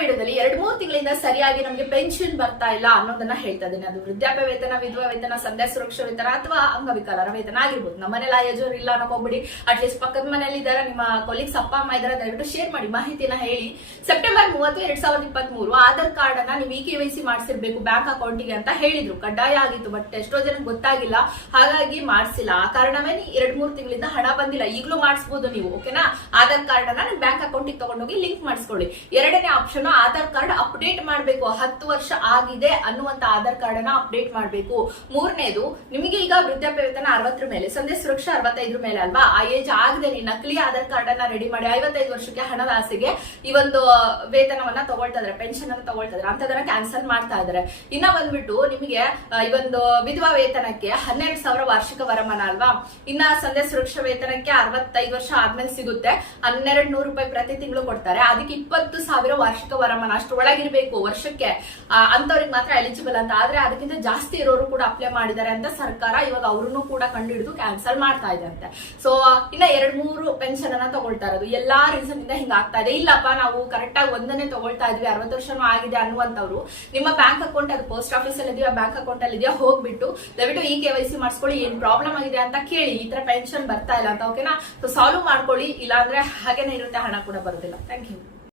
ವಿಡಿಯೋದಲ್ಲಿ ಎರಡ್ ಮೂರು ತಿಂಗಳಿಂದ ಸರಿಯಾಗಿ ನಮಗೆ ಪೆನ್ಷನ್ ಬರ್ತಾ ಇಲ್ಲ ಅನ್ನೋದನ್ನ ಹೇಳ್ತಾ ಇದ್ದೀನಿ. ಅದು ವೃದ್ಧಾಪ್ಯ ವೇತನ, ವಿಧವಾ ವೇತನ ಸಂಧ್ಯಾ ಸುರಕ್ಷಾ ವೇತನ ಅಥವಾ ಅಂಗವಿಕಲರ ವೇತನ ಆಗಿರ್ಬೋದು. ನಮ್ಮನೆಲ್ಲ ಯಜೋರ್ ಇಲ್ಲ ಅನ್ನೋಕೋಗ್ಬಿಡಿ ಅಟ್ಲೀಸ್ಟ್ ಪಕ್ಕದ ಮನೆಯಲ್ಲಿ ಇದ್ದಾರೆ ನಿಮ್ಮ ಕೊಲೀಗ್ಸ್ ಅಪ್ಪ, ಅಮ್ಮ ಇದಾರೆ, ದಯವಿಟ್ಟು ಶೇರ್ ಮಾಡಿ ಮಾಹಿತಿನ ಹೇಳಿ. ಸೆಪ್ಟೆಂಬರ್ ಮೂವತ್ತು, ಎರಡ್ ಸಾವಿರದ ಇಪ್ಪತ್ತ್ ಮೂರು ಆಧಾರ್ ಕಾರ್ಡ್ ಅನ್ನ ನೀವು ಇ ಕೆ ವೈ ಸಿ ಮಾಡಿಸಿರ್ಬೇಕು ಬ್ಯಾಂಕ್ ಅಕೌಂಟಿಗೆ ಅಂತ ಹೇಳಿದ್ರು. ಕಡ್ಡಾಯ ಆಗಿತ್ತು ಬಟ್ ಎಷ್ಟೋ ಜನ ಗೊತ್ತಾಗಿಲ್ಲ. ಹಾಗಾಗಿ ಮಾಡಿಸಿಲ್ಲ. ಆ ಕಾರಣವೇ ಎರಡ್ ಮೂರು ತಿಂಗಳಿಂದ ಹಣ ಬಂದಿಲ್ಲ. ಈಗಲೂ ಮಾಡಿಸಬಹುದು ನೀವು ಓಕೆನಾ ಆಧಾರ್ ಕಾರ್ಡ್ ಅನ್ನ ಬ್ಯಾಂಕ್ ಅಕೌಂಟಿಗೆ ತಗೊಂಡೋಗಿ ಲಿಂಕ್ ಮಾಡಿಸ್ಕೊಳ್ಳಿ. ಎರಡನೇ ಆಪ್ಷನ್ ಆಧಾರ್ ಕಾರ್ಡ್ ಅಪ್ಡೇಟ್ ಮಾಡಬೇಕು. ಹತ್ತು ವರ್ಷ ಆಗಿದೆ ಅನ್ನುವಂತ ಆಧಾರ್ ಕಾರ್ಡ್ ಅನ್ನ ಅಪ್ಡೇಟ್ ಮಾಡಬೇಕು. ಮೂರನೇದು, ನಿಮಗೆ ಈಗ ವೃದ್ಧಾಪ್ಯ ವೇತನ ಅರವತ್ತರ ಮೇಲೆ ಸಂದೇ ಸುರಕ್ಷಾ ಅರವತ್ತೈದ್ರ ಮೇಲೆ ಅಲ್ವಾ? ಆ ಏಜ್ ಆಗದೆ ನೀವು ನಕಲಿ ಆಧಾರ್ ಕಾರ್ಡ್ ಅನ್ನ ರೆಡಿ ಮಾಡಿ ಐವತ್ತೈದು ವರ್ಷಕ್ಕೆ ಹಣದ ಆಸೆಗೆ ಈ ಒಂದು ವೇತನವನ್ನ ತಗೊಳ್ತಾ ಪೆನ್ಷನ್ ಅನ್ನ ತಗೊಳ್ತಾ ಇದಾರೆ. ಅಂತದನ್ನ ಕ್ಯಾನ್ಸಲ್ ಮಾಡ್ತಾ ಇದಾರೆ. ಇನ್ನ ಬಂದ್ಬಿಟ್ಟು ನಿಮಗೆ ಈ ಒಂದು ವಿಧವಾ ವೇತನಕ್ಕೆ ಹನ್ನೆರಡು ಸಾವಿರ ವಾರ್ಷಿಕ ವರಮಾನ ಅಲ್ವಾ? ಇನ್ನ ಸಂದೇ ಸುರಕ್ಷಾ ವೇತನಕ್ಕೆ ಅರವತ್ತೈದು ವರ್ಷ ಆದ್ಮೇಲೆ ಸಿಗುತ್ತೆ. ಹನ್ನೆರಡು ನೂರು ರೂಪಾಯಿ ಪ್ರತಿ ತಿಂಗಳು ಕೊಡ್ತಾರೆ. ಅದಕ್ಕೆ ಇಪ್ಪತ್ತು ಸಾವಿರ ವಾರ್ಷಿಕ ವರಮಾನ ಅಷ್ಟು ಒಳಗಿರ್ಬೇಕು ವರ್ಷಕ್ಕೆ. ಅಂತವ್ರಿಗೆ ಮಾತ್ರ ಎಲಿಜಿಬಲ್ ಅಂತ. ಆದ್ರೆ ಅದಕ್ಕಿಂತ ಜಾಸ್ತಿ ಇರೋರು ಕೂಡ ಅಪ್ಲೈ ಮಾಡಿದ್ದಾರೆ ಅಂತ ಸರ್ಕಾರ ಇವಾಗ ಅವ್ರನ್ನು ಕೂಡ ಕಂಡು ಹಿಡಿದು ಕ್ಯಾನ್ಸಲ್ ಮಾಡ್ತಾ ಇದೆ ಅಂತೆ. ಸೊ ಇನ್ನ ಎರಡ್ ಮೂರು ಪೆನ್ಷನ್ ಅನ್ನ ತಗೊಳ್ತಾ ಇರೋದು. ಎಲ್ಲಾ ರೀಸನ್ ಇಂದ ಹಿಂಗಾಗ್ತಾ ಇದೆ. ಇಲ್ಲಪ್ಪ, ನಾವು ಕರೆಕ್ಟ್ ಆಗಿ ಒಂದನ್ನೇ ತಗೊಳ್ತಾ ಇದ್ವಿ, ಅರವತ್ತು ವರ್ಷನೂ ಆಗಿದೆ ಅನ್ನುವಂಥವ್ರು. ನಿಮ್ಮ ಬ್ಯಾಂಕ್ ಅಕೌಂಟ್ ಅದು ಪೋಸ್ಟ್ ಆಫೀಸ್ ಅಲ್ಲಿ ಇದೆಯಾ ಬ್ಯಾಂಕ್ ಅಕೌಂಟ್ ಅಲ್ಲಿ ಇದೆಯಾ ಹೋಗ್ಬಿಟ್ಟು ದಯವಿಟ್ಟು ಈ ಕೆ ವೈ ಸಿ ಮಾಡಿಸ್ಕೊಳ್ಳಿ, ಏನ್ ಪ್ರಾಬ್ಲಮ್ ಆಗಿದೆ ಅಂತ ಕೇಳಿ. ಈ ತರ ಪೆನ್ಷನ್ ಬರ್ತಾ ಇಲ್ಲ ಅಂತ ಓಕೆನಾ ಸಾಲ್ವ್ ಮಾಡ್ಕೊಳ್ಳಿ. ಇಲ್ಲಾಂದ್ರೆ ಹಾಗೇನೆ ಇರುತ್ತೆ, ಹಣ ಕೂಡ ಬರೋದಿಲ್ಲ. Thank you